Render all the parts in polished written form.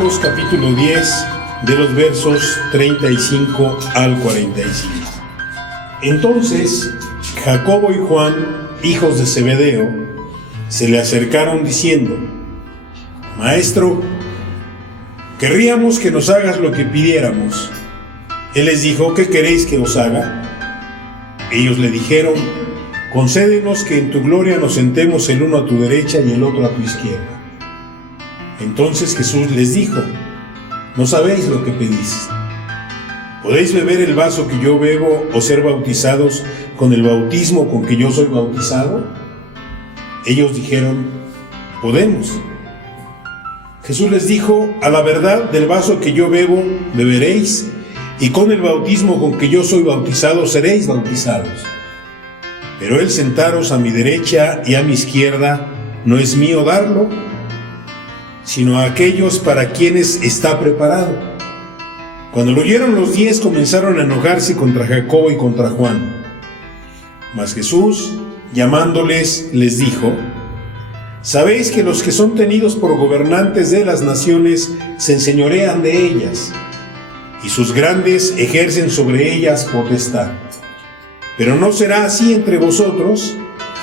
Marcos capítulo 10, de los versos 35 al 45. Entonces, Jacobo y Juan, hijos de Zebedeo, se le acercaron diciendo: Maestro, querríamos que nos hagas lo que pidiéramos. Él les dijo: ¿qué queréis que os haga? Ellos le dijeron: concédenos que en tu gloria nos sentemos el uno a tu derecha y el otro a tu izquierda. Entonces Jesús les dijo: no sabéis lo que pedís. ¿Podéis beber el vaso que yo bebo o ser bautizados con el bautismo con que yo soy bautizado? Ellos dijeron: podemos. Jesús les dijo: a la verdad, del vaso que yo bebo beberéis, y con el bautismo con que yo soy bautizado seréis bautizados. Pero el sentaros a mi derecha y a mi izquierda no es mío darlo, sino a aquellos para quienes está preparado. Cuando lo oyeron los 10, comenzaron a enojarse contra Jacobo y contra Juan. Mas Jesús, llamándoles, les dijo: sabéis que los que son tenidos por gobernantes de las naciones se enseñorean de ellas, y sus grandes ejercen sobre ellas potestad. Pero no será así entre vosotros,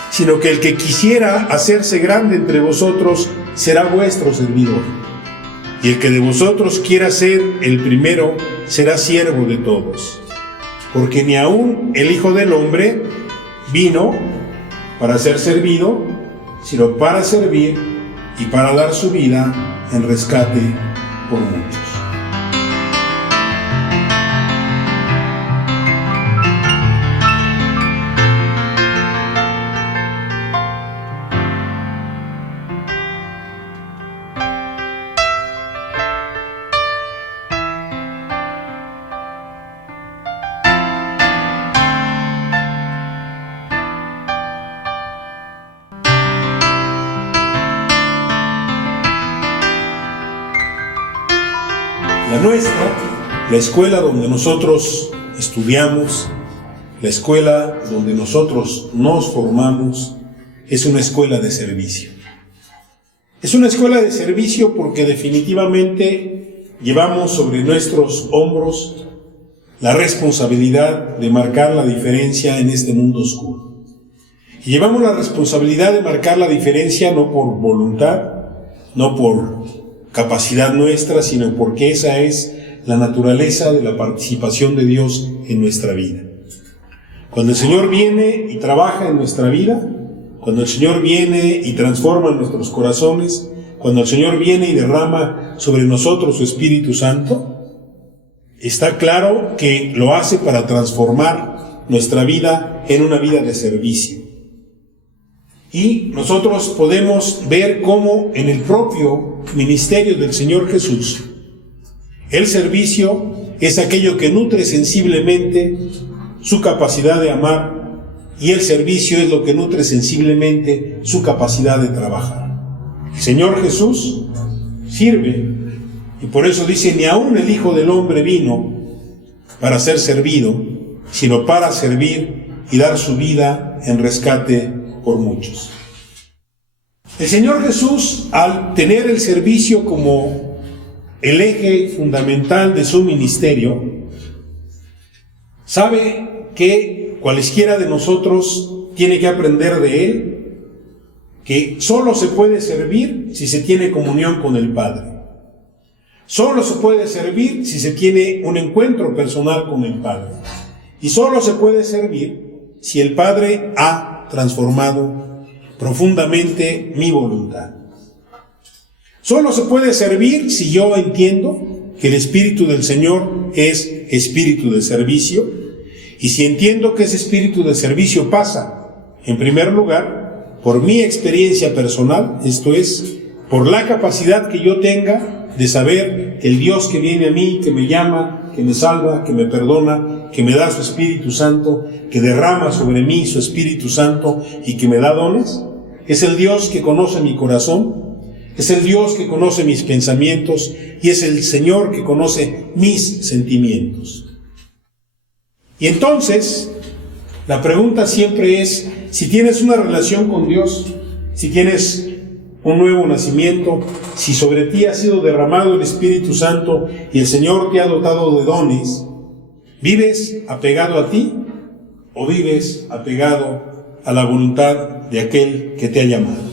sino que el que quisiera hacerse grande entre vosotros será vuestro servidor. Y el que de vosotros quiera ser el primero será siervo de todos. Porque ni aun el Hijo del Hombre vino para ser servido, sino para servir y para dar su vida en rescate por muchos. La nuestra, la escuela donde nosotros estudiamos, la escuela donde nosotros nos formamos, es una escuela de servicio. Es una escuela de servicio porque definitivamente llevamos sobre nuestros hombros la responsabilidad de marcar la diferencia en este mundo oscuro. Y llevamos la responsabilidad de marcar la diferencia no por voluntad, no por capacidad nuestra, sino porque esa es la naturaleza de la participación de Dios en nuestra vida. Cuando el Señor viene y trabaja en nuestra vida, cuando el Señor viene y transforma nuestros corazones, cuando el Señor viene y derrama sobre nosotros su Espíritu Santo, está claro que lo hace para transformar nuestra vida en una vida de servicio. Y nosotros podemos ver cómo en el propio ministerio del Señor Jesús, el servicio es aquello que nutre sensiblemente su capacidad de amar, y el servicio es lo que nutre sensiblemente su capacidad de trabajar. El Señor Jesús sirve, y por eso dice: ni aun el Hijo del Hombre vino para ser servido, sino para servir y dar su vida en rescate por muchos. El Señor Jesús, al tener el servicio como el eje fundamental de su ministerio, sabe que cualesquiera de nosotros tiene que aprender de Él, que solo se puede servir si se tiene comunión con el Padre. Solo se puede servir si se tiene un encuentro personal con el Padre. Y solo se puede servir si el Padre ha transformado profundamente mi voluntad. Solo se puede servir si yo entiendo que el Espíritu del Señor es espíritu de servicio, y si entiendo que ese espíritu de servicio pasa, en primer lugar, por mi experiencia personal, esto es, por la capacidad que yo tenga de saber que el Dios que viene a mí, que me llama, que me salva, que me perdona, que me da su Espíritu Santo, que derrama sobre mí su Espíritu Santo y que me da dones, es el Dios que conoce mi corazón, es el Dios que conoce mis pensamientos y es el Señor que conoce mis sentimientos. Y entonces, la pregunta siempre es, si tienes una relación con Dios, si tienes un nuevo nacimiento, si sobre ti ha sido derramado el Espíritu Santo y el Señor te ha dotado de dones, ¿vives apegado a ti o vives apegado a la voluntad de aquel que te ha llamado?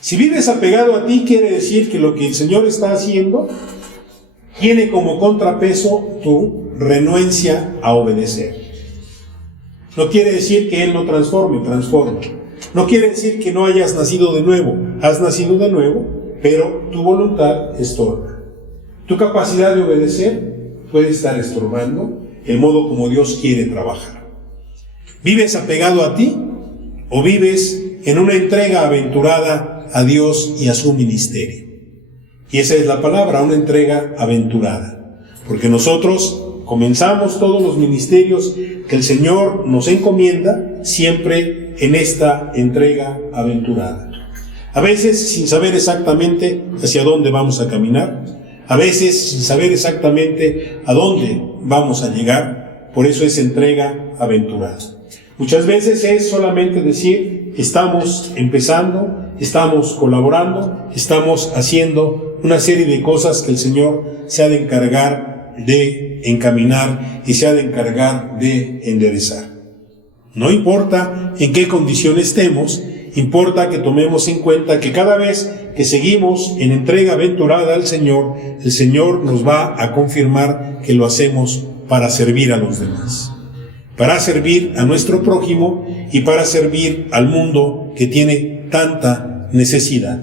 Si vives apegado a ti, quiere decir que lo que el Señor está haciendo tiene como contrapeso tu renuencia a obedecer. No quiere decir que Él no transforma. No quiere decir que no hayas nacido de nuevo. Has nacido de nuevo, pero tu voluntad estorba. Tu capacidad de obedecer puede estar estorbando el modo como Dios quiere trabajar. ¿Vives apegado a ti o vives en una entrega aventurada a Dios y a su ministerio? Y esa es la palabra, una entrega aventurada. Porque nosotros comenzamos todos los ministerios que el Señor nos encomienda siempre en esta entrega aventurada. A veces sin saber exactamente hacia dónde vamos a caminar, a veces sin saber exactamente a dónde vamos a llegar, por eso es entrega aventurada. Muchas veces es solamente decir, estamos empezando, estamos colaborando, estamos haciendo una serie de cosas que el Señor se ha de encargar de encaminar y se ha de encargar de enderezar. No importa en qué condición estemos, importa que tomemos en cuenta que cada vez que seguimos en entrega aventurada al Señor, el Señor nos va a confirmar que lo hacemos para servir a los demás, para servir a nuestro prójimo y para servir al mundo que tiene tanta necesidad.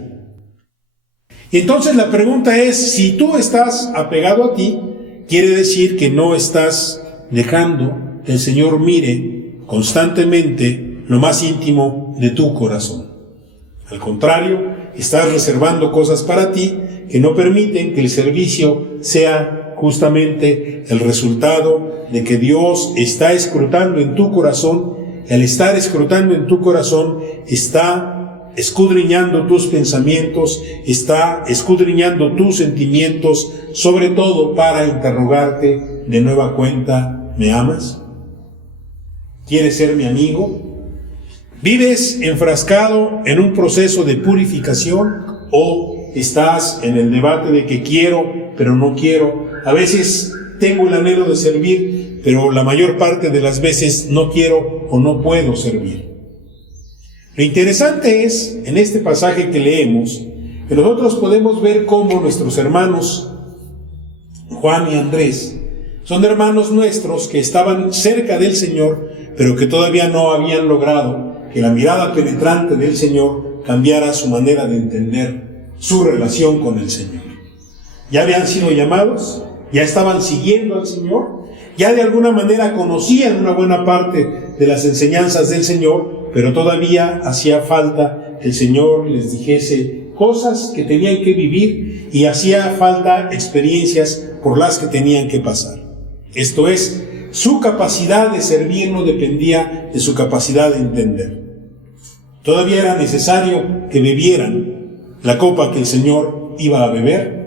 Y entonces la pregunta es, si tú estás apegado a ti, quiere decir que no estás dejando que el Señor mire constantemente lo más íntimo de tu corazón. Al contrario, estás reservando cosas para ti que no permiten que el servicio sea justamente el resultado de que Dios está escrutando en tu corazón. Al estar escrutando en tu corazón, está escudriñando tus pensamientos, está escudriñando tus sentimientos, sobre todo para interrogarte de nueva cuenta, ¿me amas? ¿Quieres ser mi amigo? ¿Vives enfrascado en un proceso de purificación o estás en el debate de que quiero, pero no quiero? A veces tengo el anhelo de servir, pero la mayor parte de las veces no quiero o no puedo servir. Lo interesante es, en este pasaje que leemos, que nosotros podemos ver cómo nuestros hermanos Juan y Andrés son hermanos nuestros que estaban cerca del Señor, pero que todavía no habían logrado que la mirada penetrante del Señor cambiara su manera de entender su relación con el Señor. Ya habían sido llamados, ya estaban siguiendo al Señor, ya de alguna manera conocían una buena parte de las enseñanzas del Señor, pero todavía hacía falta que el Señor les dijese cosas que tenían que vivir y hacía falta experiencias por las que tenían que pasar. Esto es, su capacidad de servir no dependía de su capacidad de entender. Todavía era necesario que bebieran la copa que el Señor iba a beber,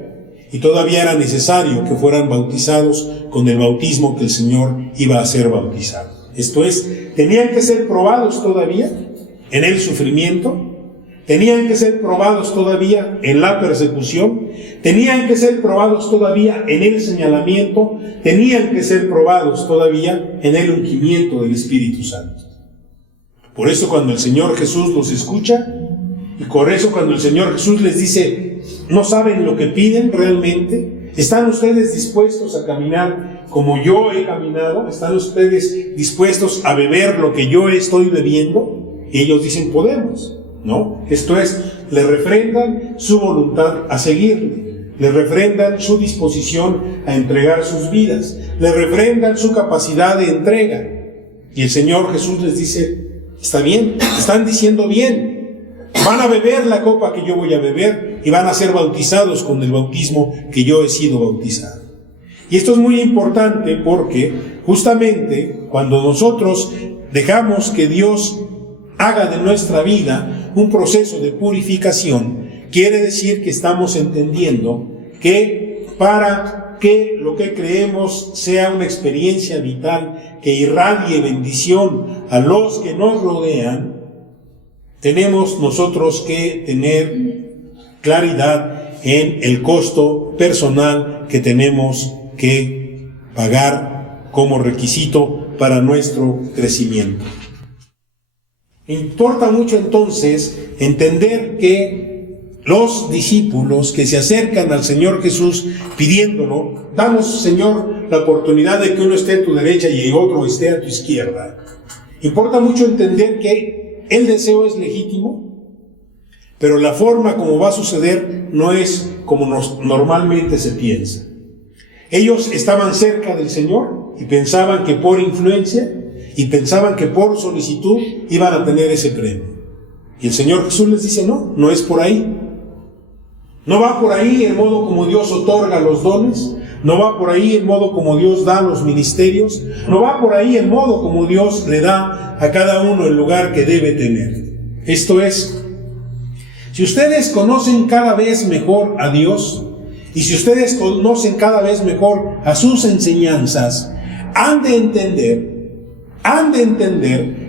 y todavía era necesario que fueran bautizados con el bautismo que el Señor iba a ser bautizado. Esto es, tenían que ser probados todavía en el sufrimiento, tenían que ser probados todavía en la persecución, tenían que ser probados todavía en el señalamiento, tenían que ser probados todavía en el ungimiento del Espíritu Santo. Por eso cuando el Señor Jesús los escucha, y por eso cuando el Señor Jesús les dice, ¿no saben lo que piden realmente? ¿Están ustedes dispuestos a caminar como yo he caminado? ¿Están ustedes dispuestos a beber lo que yo estoy bebiendo? Y ellos dicen, podemos. ¿No? Esto es, le refrendan su voluntad a seguirle, le refrendan su disposición a entregar sus vidas, le refrendan su capacidad de entrega. Y el Señor Jesús les dice, está bien, están diciendo bien, van a beber la copa que yo voy a beber y van a ser bautizados con el bautismo que yo he sido bautizado. Y esto es muy importante porque justamente cuando nosotros dejamos que Dios haga de nuestra vida un proceso de purificación, quiere decir que estamos entendiendo que para que lo que creemos sea una experiencia vital que irradie bendición a los que nos rodean, tenemos nosotros que tener claridad en el costo personal que tenemos que pagar como requisito para nuestro crecimiento. Importa mucho entonces entender que los discípulos que se acercan al Señor Jesús pidiéndolo, danos, Señor, la oportunidad de que uno esté a tu derecha y el otro esté a tu izquierda. Importa mucho entender que el deseo es legítimo, pero la forma como va a suceder no es como normalmente se piensa. Ellos estaban cerca del Señor y pensaban que por influencia y pensaban que por solicitud iban a tener ese premio. Y el Señor Jesús les dice, no es por ahí. No va por ahí el modo como Dios otorga los dones, no va por ahí el modo como Dios da los ministerios, no va por ahí el modo como Dios le da a cada uno el lugar que debe tener. Esto es, si ustedes conocen cada vez mejor a Dios, y si ustedes conocen cada vez mejor a sus enseñanzas, han de entender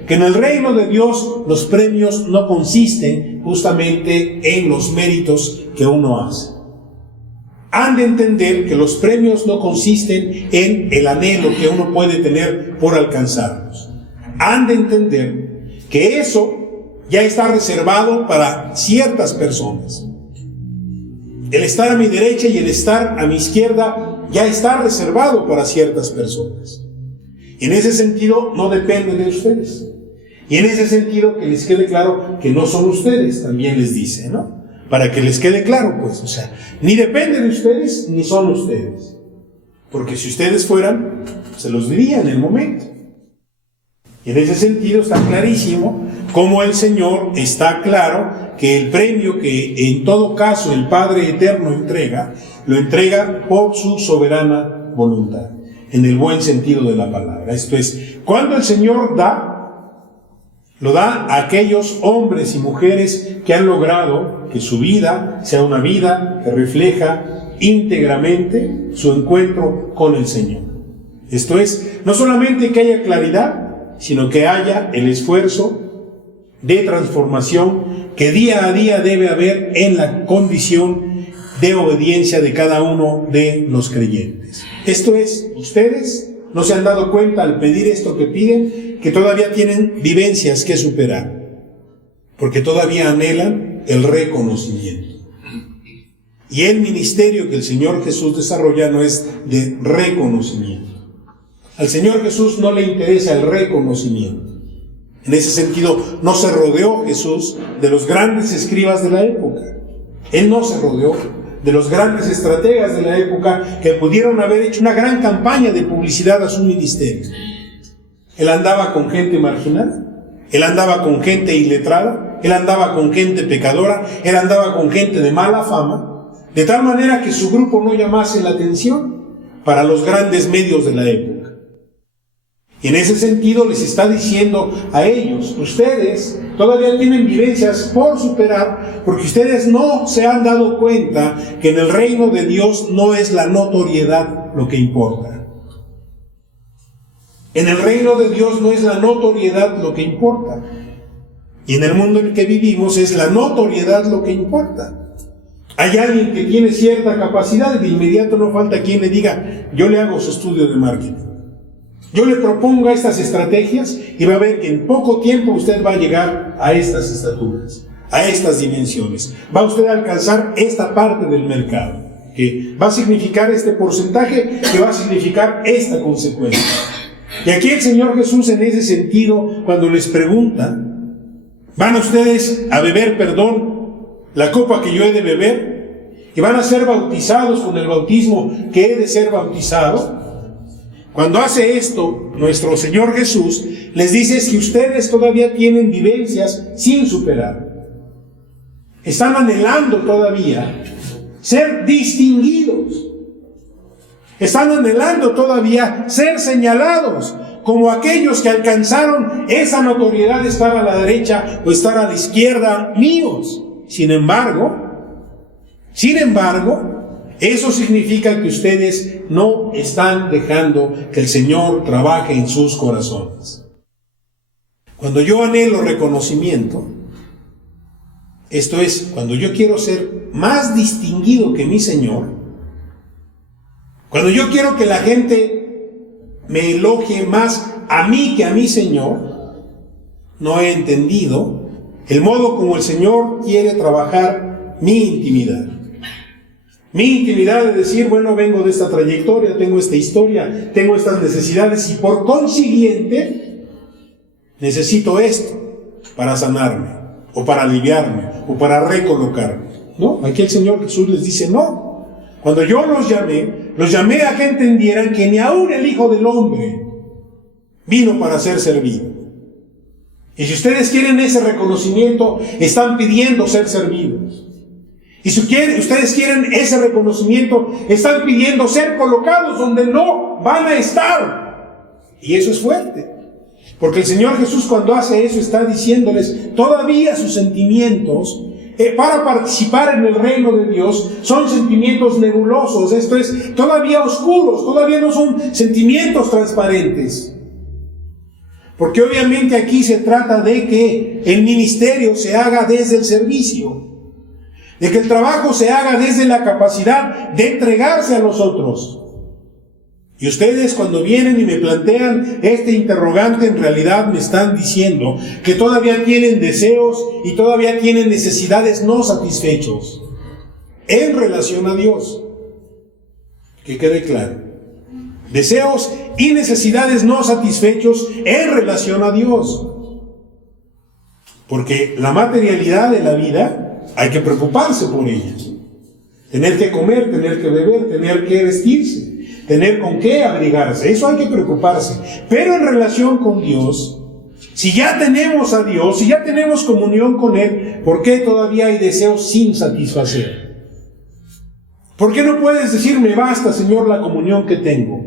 que en el reino de Dios los premios no consisten justamente en los méritos que uno hace. Han de entender que los premios no consisten en el anhelo que uno puede tener por alcanzarlos. Han de entender que eso ya está reservado para ciertas personas. El estar a mi derecha y el estar a mi izquierda ya está reservado para ciertas personas. Y en ese sentido no depende de ustedes. Y en ese sentido que les quede claro que no son ustedes, también les dice, ¿no? Para que les quede claro, pues, o sea, ni depende de ustedes, ni son ustedes. Porque si ustedes fueran, se los diría en el momento. Y en ese sentido está clarísimo cómo el Señor está claro que el premio que en todo caso el Padre Eterno entrega, lo entrega por su soberana voluntad, en el buen sentido de la palabra. Esto es, cuando el Señor da, lo da a aquellos hombres y mujeres que han logrado que su vida sea una vida que refleja íntegramente su encuentro con el Señor. Esto es, no solamente que haya claridad, sino que haya el esfuerzo de transformación que día a día debe haber en la condición de obediencia de cada uno de los creyentes. Esto es, ustedes no se han dado cuenta al pedir esto que piden, que todavía tienen vivencias que superar, porque todavía anhelan el reconocimiento. Y el ministerio que el Señor Jesús desarrolla no es de reconocimiento. Al Señor Jesús no le interesa el reconocimiento. En ese sentido, no se rodeó Jesús de los grandes escribas de la época. Él no se rodeó de los grandes estrategas de la época que pudieron haber hecho una gran campaña de publicidad a su ministerio. Él andaba con gente marginada, él andaba con gente iletrada, él andaba con gente pecadora, él andaba con gente de mala fama, de tal manera que su grupo no llamase la atención para los grandes medios de la época. Y en ese sentido les está diciendo a ellos, ustedes todavía tienen vivencias por superar, porque ustedes no se han dado cuenta que en el reino de Dios no es la notoriedad lo que importa. En el reino de Dios no es la notoriedad lo que importa. Y en el mundo en el que vivimos es la notoriedad lo que importa. Hay alguien que tiene cierta capacidad y de inmediato no falta quien le diga, yo le hago su estudio de marketing. Yo le propongo estas estrategias y va a ver que en poco tiempo usted va a llegar a estas estaturas, a estas dimensiones. Va usted a alcanzar esta parte del mercado, que va a significar este porcentaje, que va a significar esta consecuencia. Y aquí el Señor Jesús en ese sentido, cuando les pregunta, ¿van ustedes a beber, la copa que yo he de beber? ¿Y van a ser bautizados con el bautismo que he de ser bautizado? Cuando hace esto, nuestro Señor Jesús les dice que ustedes todavía tienen vivencias sin superar. Están anhelando todavía ser distinguidos. Están anhelando todavía ser señalados como aquellos que alcanzaron esa notoriedad de estar a la derecha o estar a la izquierda míos. Sin embargo, eso significa que ustedes no están dejando que el Señor trabaje en sus corazones. Cuando yo anhelo reconocimiento, Esto es, cuando yo quiero ser más distinguido que mi Señor, cuando yo quiero que la gente me elogie más a mí que a mi Señor, no he entendido el modo como el Señor quiere trabajar mi intimidad. Mi intimidad de decir, bueno, vengo de esta trayectoria, tengo esta historia, tengo estas necesidades y por consiguiente necesito esto para sanarme, o para aliviarme, o para recolocarme. No, aquí el Señor Jesús les dice, no. Cuando yo los llamé a que entendieran que ni aún el Hijo del Hombre vino para ser servido. Y si ustedes quieren ese reconocimiento, están pidiendo ser servidos. Y si ustedes quieren ese reconocimiento, están pidiendo ser colocados donde no van a estar. Y eso es fuerte. Porque el Señor Jesús, cuando hace eso, está diciéndoles todavía sus sentimientos para participar en el reino de Dios son sentimientos nebulosos, esto es, todavía oscuros, todavía no son sentimientos transparentes. Porque obviamente aquí se trata de que el ministerio se haga desde el servicio, de que el trabajo se haga desde la capacidad de entregarse a los otros. Y ustedes, cuando vienen y me plantean este interrogante, en realidad me están diciendo que todavía tienen deseos y todavía tienen necesidades no satisfechos en relación a Dios. Que quede claro. Deseos y necesidades no satisfechos en relación a Dios. Porque la materialidad de la vida hay que preocuparse por ella. Tener que comer, tener que beber, tener que vestirse, tener con qué abrigarse, eso hay que preocuparse. Pero en relación con Dios, si ya tenemos a Dios, si ya tenemos comunión con Él, ¿por qué todavía hay deseos sin satisfacer? ¿Por qué no puedes decir, me basta, Señor, la comunión que tengo?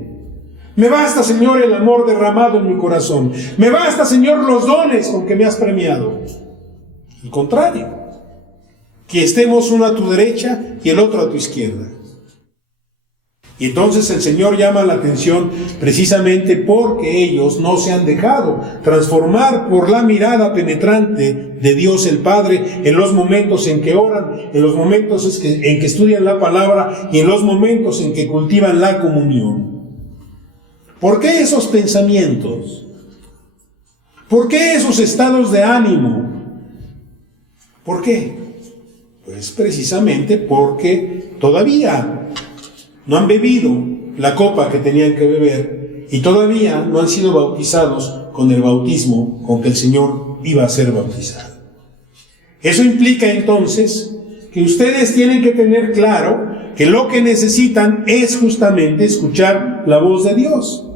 Me basta, Señor, el amor derramado en mi corazón. Me basta, Señor, los dones con que me has premiado. Al contrario, que estemos uno a tu derecha y el otro a tu izquierda. Y entonces el Señor llama la atención precisamente porque ellos no se han dejado transformar por la mirada penetrante de Dios el Padre en los momentos en que oran, en los momentos en que estudian la palabra y en los momentos en que cultivan la comunión. ¿Por qué esos pensamientos? ¿Por qué esos estados de ánimo? ¿Por qué? Pues precisamente porque todavía no han bebido la copa que tenían que beber y todavía no han sido bautizados con el bautismo con que el Señor iba a ser bautizado. Eso implica entonces que ustedes tienen que tener claro que lo que necesitan es justamente escuchar la voz de Dios.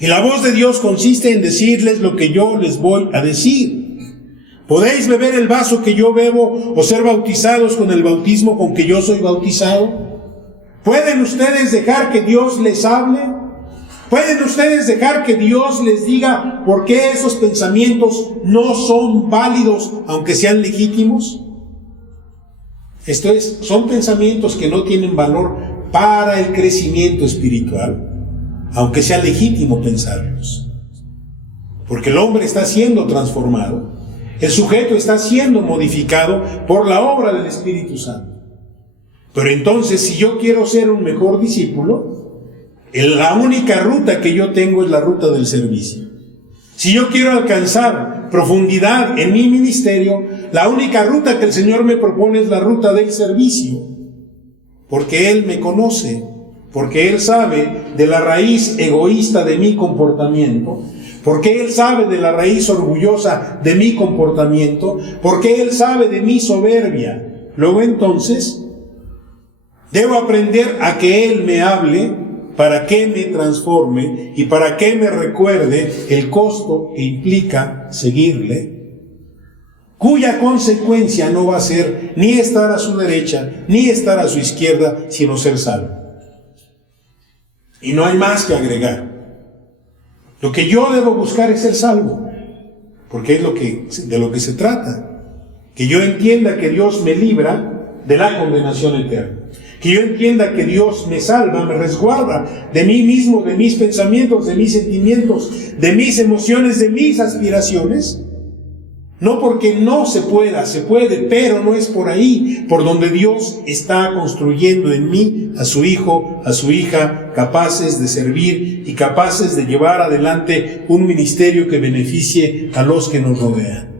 Y la voz de Dios consiste en decirles lo que yo les voy a decir. ¿Podéis beber el vaso que yo bebo o ser bautizados con el bautismo con que yo soy bautizado? ¿Pueden ustedes dejar que Dios les hable? ¿Pueden ustedes dejar que Dios les diga por qué esos pensamientos no son válidos aunque sean legítimos? Esto es, son pensamientos que no tienen valor para el crecimiento espiritual, aunque sea legítimo pensarlos. Porque el hombre está siendo transformado, el sujeto está siendo modificado por la obra del Espíritu Santo. Pero entonces, si yo quiero ser un mejor discípulo, la única ruta que yo tengo es la ruta del servicio. Si yo quiero alcanzar profundidad en mi ministerio, la única ruta que el Señor me propone es la ruta del servicio. Porque Él me conoce, porque Él sabe de la raíz egoísta de mi comportamiento, porque Él sabe de la raíz orgullosa de mi comportamiento, porque Él sabe de mi soberbia. Luego entonces, debo aprender a que Él me hable para que me transforme y para que me recuerde el costo que implica seguirle, cuya consecuencia no va a ser ni estar a su derecha ni estar a su izquierda, sino ser salvo. Y no hay más que agregar. Lo que yo debo buscar es ser salvo, porque es de lo que se trata. Que yo entienda que Dios me libra de la condenación eterna. Que yo entienda que Dios me salva, me resguarda de mí mismo, de mis pensamientos, de mis sentimientos, de mis emociones, de mis aspiraciones, No porque no se pueda, se puede, pero no es por ahí, por donde Dios está construyendo en mí a su hijo, a su hija, capaces de servir y capaces de llevar adelante un ministerio que beneficie a los que nos rodean.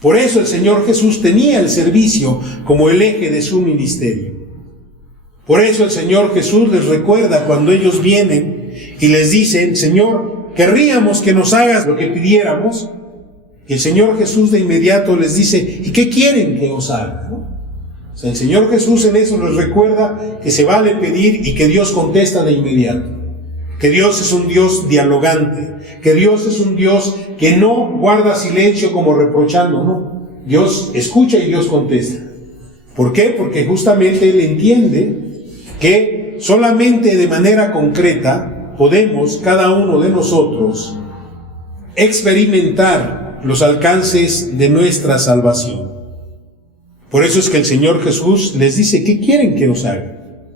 Por eso el Señor Jesús tenía el servicio como el eje de su ministerio. Por eso el Señor Jesús les recuerda cuando ellos vienen y les dicen: Señor, querríamos que nos hagas lo que pidiéramos. Y el Señor Jesús de inmediato les dice: ¿y qué quieren que os haga? ¿No? O sea, el Señor Jesús en eso les recuerda que se vale pedir y que Dios contesta de inmediato. Que Dios es un Dios dialogante, que Dios es un Dios que no guarda silencio como reprochando, no. Dios escucha y Dios contesta. ¿Por qué? Porque justamente Él entiende que solamente de manera concreta podemos, cada uno de nosotros, experimentar los alcances de nuestra salvación. Por eso es que el Señor Jesús les dice: ¿qué quieren que os haga?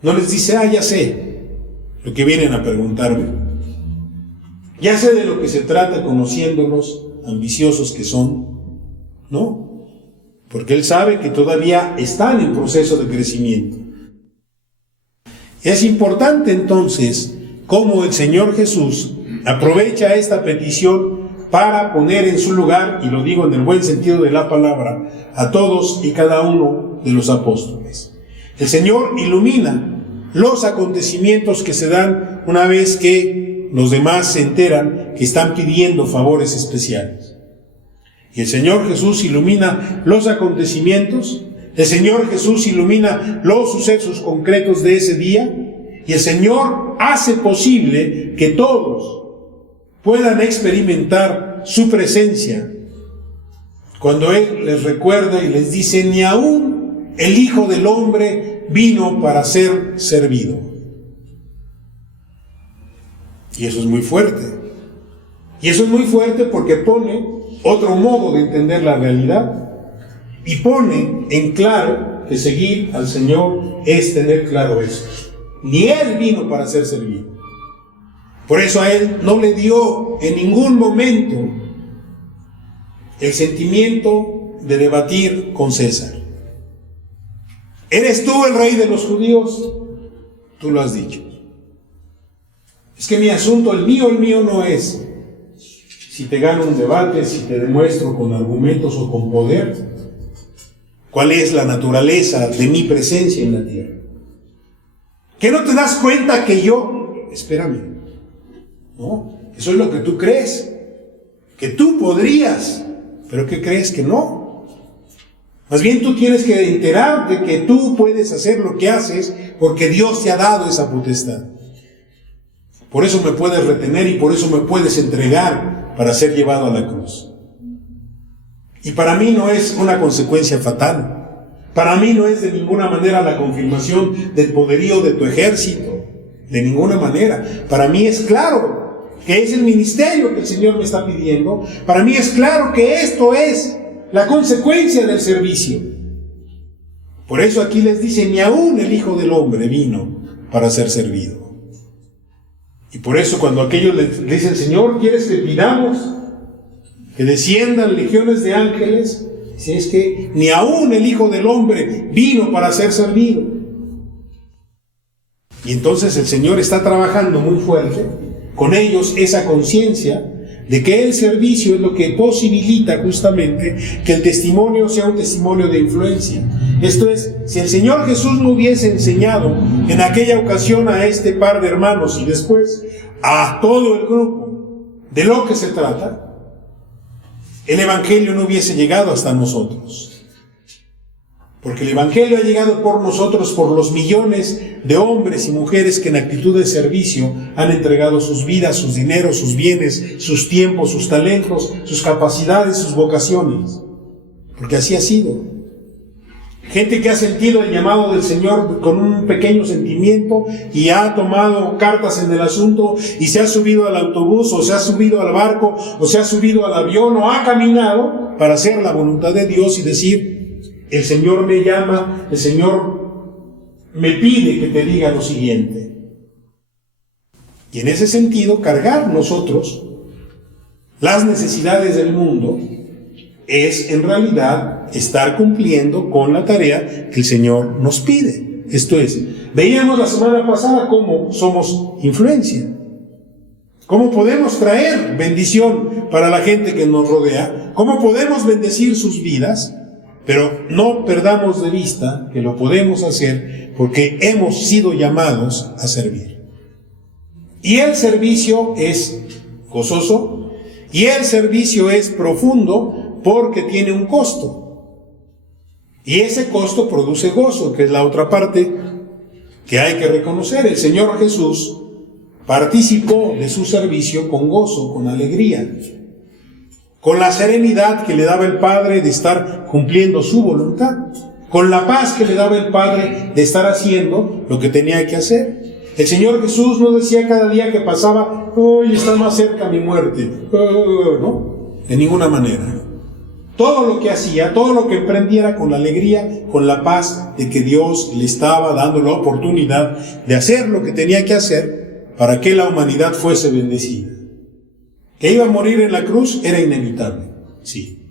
No les dice: ya sé lo que vienen a preguntarme. Ya sé de lo que se trata, conociéndolos, ambiciosos que son. No, porque Él sabe que todavía están en proceso de crecimiento. Es importante entonces cómo el Señor Jesús aprovecha esta petición para poner en su lugar, y lo digo en el buen sentido de la palabra, a todos y cada uno de los apóstoles. El Señor ilumina los acontecimientos que se dan una vez que los demás se enteran que están pidiendo favores especiales. Y el Señor Jesús ilumina los acontecimientos, el Señor Jesús ilumina los sucesos concretos de ese día, y el Señor hace posible que todos puedan experimentar su presencia cuando Él les recuerda y les dice: ni aún el Hijo del Hombre vino para ser servido. Y eso es muy fuerte. Y eso es muy fuerte porque pone otro modo de entender la realidad y pone en claro que seguir al Señor es tener claro esto. Ni Él vino para ser servido. Por eso a Él no le dio en ningún momento el sentimiento de debatir con César. ¿Eres tú el rey de los judíos? Tú lo has dicho. Es que mi asunto, el mío no es si te gano un debate, si te demuestro con argumentos o con poder cuál es la naturaleza de mi presencia en la tierra. ¿Que no te das cuenta que yo? Espérame. No, eso es lo que tú crees, que tú podrías, pero ¿qué crees? Que no. Más bien tú tienes que enterarte que tú puedes hacer lo que haces porque Dios te ha dado esa potestad. Por eso me puedes retener y por eso me puedes entregar para ser llevado a la cruz. Y para mí no es una consecuencia fatal. Para mí no es de ninguna manera la confirmación del poderío de tu ejército. De ninguna manera. Para mí es claro que es el ministerio que el Señor me está pidiendo. Para mí es claro que esto es la consecuencia del servicio. Por eso aquí les dice: ni aún el Hijo del Hombre vino para ser servido. Y por eso cuando aquellos les dicen: Señor, ¿quieres que pidamos que desciendan legiones de ángeles? Dice: es que ni aún el Hijo del Hombre vino para ser servido. Y entonces el Señor está trabajando muy fuerte con ellos esa conciencia de que el servicio es lo que posibilita justamente que el testimonio sea un testimonio de influencia. Esto es, si el Señor Jesús no hubiese enseñado en aquella ocasión a este par de hermanos y después a todo el grupo de lo que se trata, el Evangelio no hubiese llegado hasta nosotros. Porque el Evangelio ha llegado por nosotros, por los millones de hombres y mujeres que en actitud de servicio han entregado sus vidas, sus dineros, sus bienes, sus tiempos, sus talentos, sus capacidades, sus vocaciones. Porque así ha sido. Gente que ha sentido el llamado del Señor con un pequeño sentimiento y ha tomado cartas en el asunto y se ha subido al autobús o se ha subido al barco o se ha subido al avión o ha caminado para hacer la voluntad de Dios y decir: el Señor me llama, el Señor me pide que te diga lo siguiente. Y en ese sentido, cargar nosotros las necesidades del mundo, es en realidad estar cumpliendo con la tarea que el Señor nos pide. Esto es, veíamos la semana pasada cómo somos influencia, cómo podemos traer bendición para la gente que nos rodea, cómo podemos bendecir sus vidas, pero no perdamos de vista que lo podemos hacer porque hemos sido llamados a servir. Y el servicio es gozoso, y el servicio es profundo porque tiene un costo. Y ese costo produce gozo, que es la otra parte que hay que reconocer. El Señor Jesús participó de su servicio con gozo, con alegría, con la serenidad que le daba el Padre de estar cumpliendo su voluntad, con la paz que le daba el Padre de estar haciendo lo que tenía que hacer. El Señor Jesús no decía cada día que pasaba, hoy está más cerca mi muerte, no, de ninguna manera. Todo lo que hacía, todo lo que emprendía era con la alegría, con la paz de que Dios le estaba dando la oportunidad de hacer lo que tenía que hacer para que la humanidad fuese bendecida. Que iba a morir en la cruz era inevitable, sí.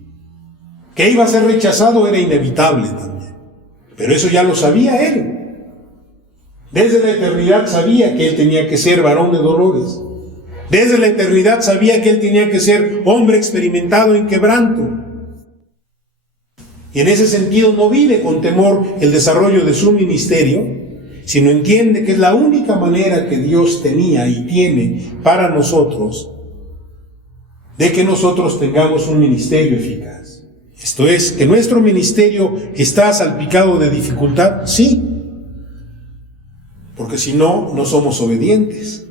Que iba a ser rechazado era inevitable también. Pero eso ya lo sabía él. Desde la eternidad sabía que él tenía que ser varón de dolores. Desde la eternidad sabía que él tenía que ser hombre experimentado en quebranto. Y en ese sentido no vive con temor el desarrollo de su ministerio, sino entiende que es la única manera que Dios tenía y tiene para nosotros de que nosotros tengamos un ministerio eficaz. Esto es, que nuestro ministerio está salpicado de dificultad, sí, porque si no, no somos obedientes.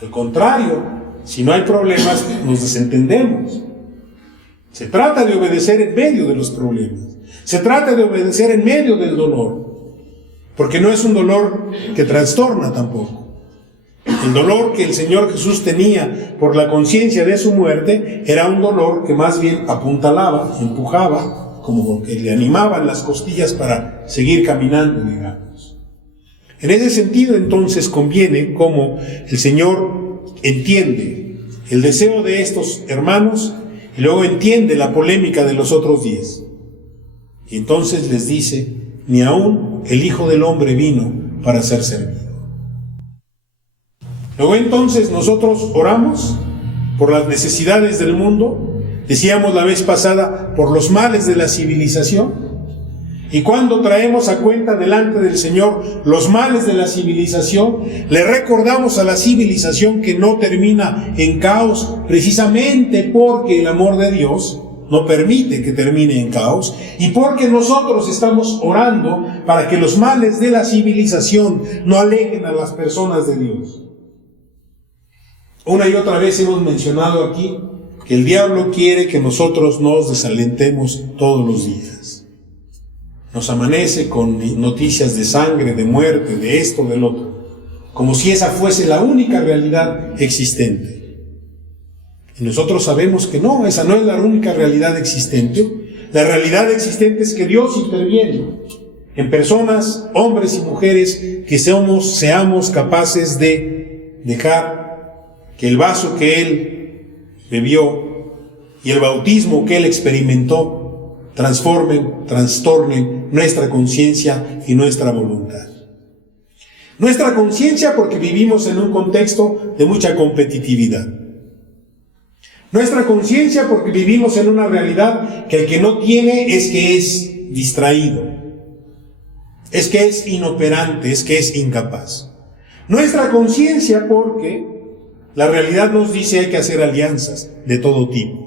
Al contrario, si no hay problemas, nos desentendemos. Se trata de obedecer en medio de los problemas. Se trata de obedecer en medio del dolor, porque no es un dolor que trastorna tampoco. El dolor que el Señor Jesús tenía por la conciencia de su muerte era un dolor que más bien apuntalaba, empujaba, como que le animaban las costillas para seguir caminando, digamos. En ese sentido, entonces, conviene como el Señor entiende el deseo de estos hermanos y luego entiende la polémica de los otros 10. Y entonces les dice, ni aún el Hijo del Hombre vino para ser servido. Luego entonces nosotros oramos por las necesidades del mundo, decíamos la vez pasada, por los males de la civilización. Y cuando traemos a cuenta delante del Señor los males de la civilización, le recordamos a la civilización que no termina en caos precisamente porque el amor de Dios no permite que termine en caos y porque nosotros estamos orando para que los males de la civilización no alejen a las personas de Dios. Una y otra vez hemos mencionado aquí que el diablo quiere que nosotros nos desalentemos todos los días. Nos amanece con noticias de sangre, de muerte, de esto, del otro, como si esa fuese la única realidad existente. Y nosotros sabemos que no, esa no es la única realidad existente. La realidad existente es que Dios interviene en personas, hombres y mujeres, que seamos capaces de dejar que el vaso que Él bebió y el bautismo que Él experimentó trastornen nuestra conciencia y nuestra voluntad. Nuestra conciencia porque vivimos en un contexto de mucha competitividad. Nuestra conciencia porque vivimos en una realidad que el que no tiene es que es distraído, es que es inoperante, es que es incapaz. Nuestra conciencia porque la realidad nos dice hay que hacer alianzas de todo tipo.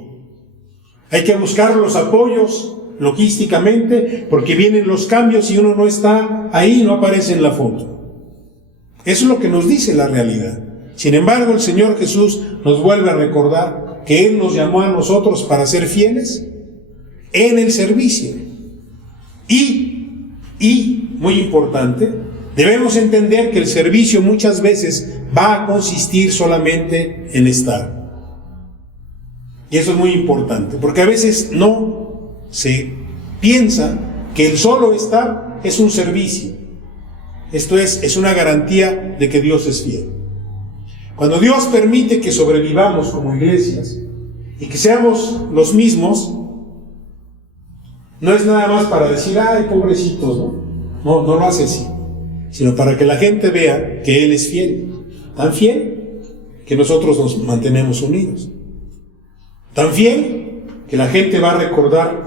Hay que buscar los apoyos logísticamente porque vienen los cambios y uno no está ahí, no aparece en la foto. Eso es lo que nos dice la realidad. Sin embargo, el Señor Jesús nos vuelve a recordar que Él nos llamó a nosotros para ser fieles en el servicio. Y muy importante, debemos entender que el servicio muchas veces va a consistir solamente en estar. Y eso es muy importante, porque a veces no se piensa que el solo estar es un servicio. Esto es una garantía de que Dios es fiel. Cuando Dios permite que sobrevivamos como iglesias, Y que seamos los mismos, no es nada más para decir, ay, pobrecitos, no lo hace así, sino para que la gente vea que Él es fiel, tan fiel que nosotros nos mantenemos unidos, tan fiel que la gente va a recordar,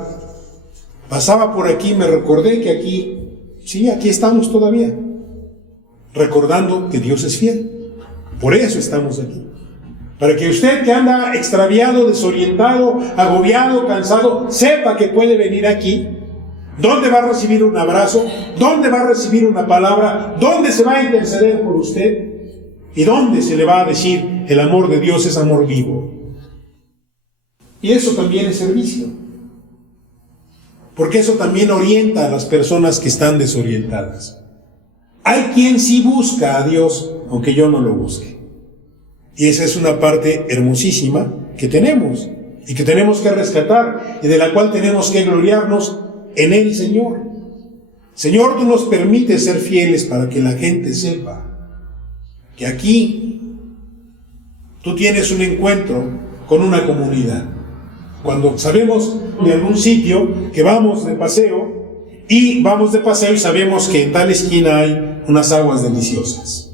pasaba por aquí, me recordé que aquí estamos todavía, recordando que Dios es fiel, por eso estamos aquí. Para que usted que anda extraviado, desorientado, agobiado, cansado, sepa que puede venir aquí, donde va a recibir un abrazo, donde va a recibir una palabra, donde se va a interceder por usted y donde se le va a decir el amor de Dios es amor vivo. Y eso también es servicio, porque eso también orienta a las personas que están desorientadas. Hay quien sí busca a Dios, aunque yo no lo busque. Y esa es una parte hermosísima que tenemos y que tenemos que rescatar y de la cual tenemos que gloriarnos en el Señor. Señor, tú nos permites ser fieles para que la gente sepa que aquí tú tienes un encuentro con una comunidad. Cuando sabemos de algún sitio que vamos de paseo y sabemos que en tal esquina hay unas aguas deliciosas.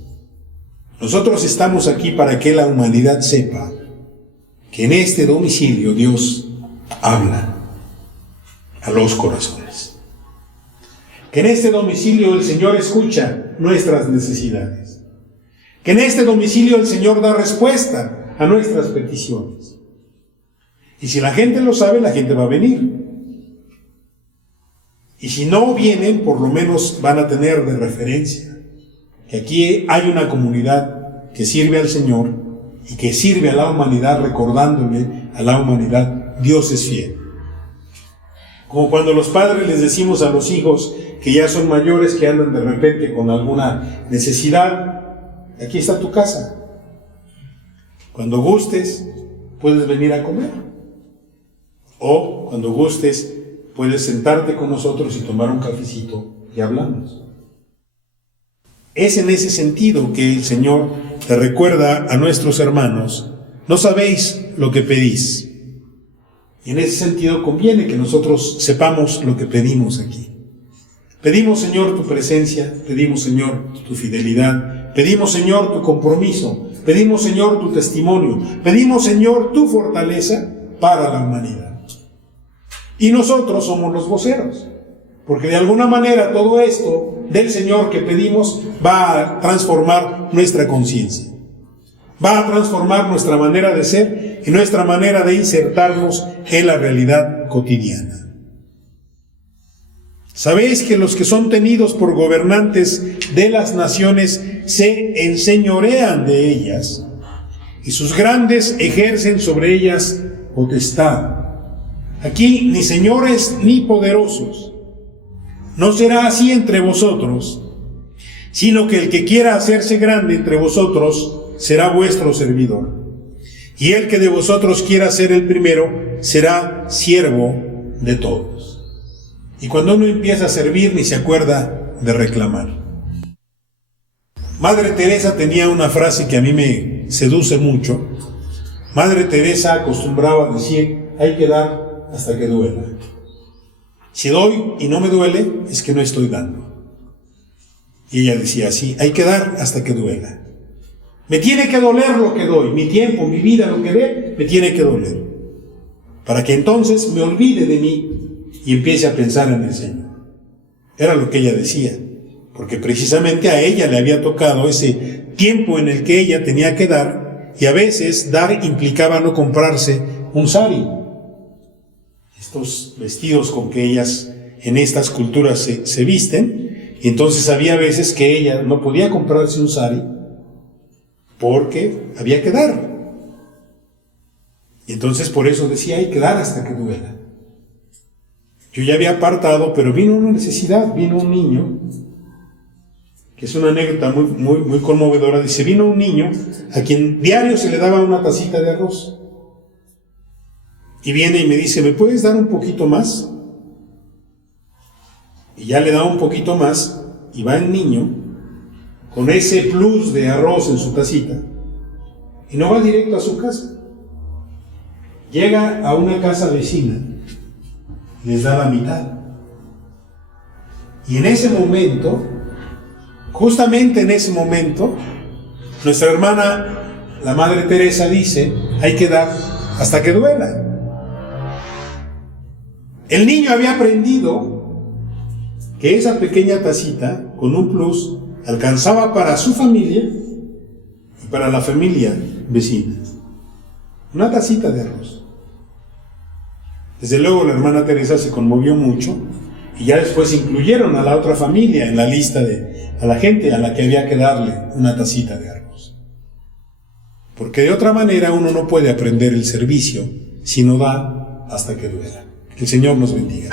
Nosotros estamos aquí para que la humanidad sepa que en este domicilio Dios habla a los corazones. Que en este domicilio el Señor escucha nuestras necesidades. Que en este domicilio el Señor da respuesta a nuestras peticiones. Y si la gente lo sabe, la gente va a venir. Y si no vienen, por lo menos van a tener de referencia que aquí hay una comunidad que sirve al Señor y que sirve a la humanidad, recordándole a la humanidad, Dios es fiel. Como cuando los padres les decimos a los hijos que ya son mayores, que andan de repente con alguna necesidad, aquí está tu casa. Cuando gustes, puedes venir a comer. O cuando gustes, puedes sentarte con nosotros y tomar un cafecito y hablamos. Es en ese sentido que el Señor te recuerda a nuestros hermanos, no sabéis lo que pedís. Y en ese sentido conviene que nosotros sepamos lo que pedimos aquí. Pedimos, Señor, tu presencia, pedimos, Señor, tu fidelidad, pedimos, Señor, tu compromiso, pedimos, Señor, tu testimonio, pedimos, Señor, tu fortaleza para la humanidad. Y nosotros somos los voceros, porque de alguna manera todo esto del Señor que pedimos va a transformar nuestra conciencia, va a transformar nuestra manera de ser y nuestra manera de insertarnos en la realidad cotidiana. Sabéis que los que son tenidos por gobernantes de las naciones se enseñorean de ellas y sus grandes ejercen sobre ellas potestad. Aquí ni señores ni poderosos. No será así entre vosotros, sino que el que quiera hacerse grande entre vosotros será vuestro servidor. Y el que de vosotros quiera ser el primero será siervo de todos. Y cuando uno empieza a servir ni se acuerda de reclamar. Madre Teresa tenía una frase que a mí me seduce mucho. Madre Teresa acostumbraba a decir, hay que dar hasta que duela. Si doy y no me duele, es que no estoy dando. Y ella decía así, hay que dar hasta que duela. Me tiene que doler lo que doy, mi tiempo, mi vida, lo que dé, me tiene que doler. Para que entonces me olvide de mí y empiece a pensar en el Señor. Era lo que ella decía, porque precisamente a ella le había tocado ese tiempo en el que ella tenía que dar, y a veces dar implicaba no comprarse un sari. Estos vestidos con que ellas en estas culturas se visten, y entonces había veces que ella no podía comprarse un sari porque había que dar. Y entonces por eso decía, hay que dar hasta que duela. Yo ya había apartado, pero vino una necesidad, vino un niño, que es una anécdota muy conmovedora. Dice, vino un niño a quien diario se le daba una tacita de arroz. Y viene y me dice, ¿me puedes dar un poquito más? Y ya le da un poquito más, y va el niño con ese plus de arroz en su tacita, y no va directo a su casa. llega a una casa vecina, les da la mitad. Y en ese momento, justamente en ese momento, nuestra hermana, la Madre Teresa, dice, hay que dar hasta que duela. El niño había aprendido que esa pequeña tacita, con un plus, alcanzaba para su familia y para la familia vecina. Una tacita de arroz. Desde luego la hermana Teresa se conmovió mucho y ya después incluyeron a la otra familia en la lista a la gente a la que había que darle una tacita de arroz. Porque de otra manera uno no puede aprender el servicio si no da hasta que duela. Que el Señor nos bendiga.